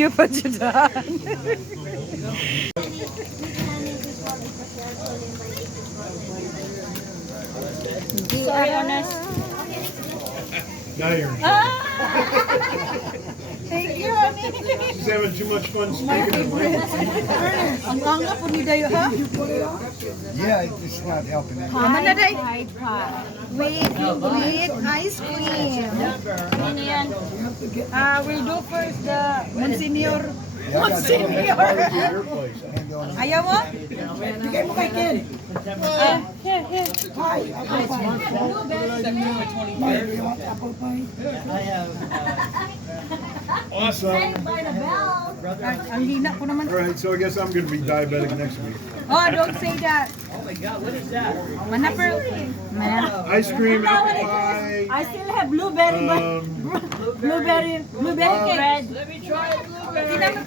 video pa dyan. You are honest. Now you're Thank you, honey. She's having too much fun speaking of language. Ang anga po ni Dayo, ha? Yeah, it's not helping it. Aman na, Day. With ice cream. Ano yan? We'll do first the Monsignor. Your place. Ayaw mo? Bigay mo kay Ken. Here, here. Awesome. Ang hina ko naman. All right, so I guess I'm going to be diabetic next week. Oh, don't say that. Oh my God, what is that? Manapper. Ice cream, apple pie. I still have blueberry Um, blueberry cake. Bread. Tinamag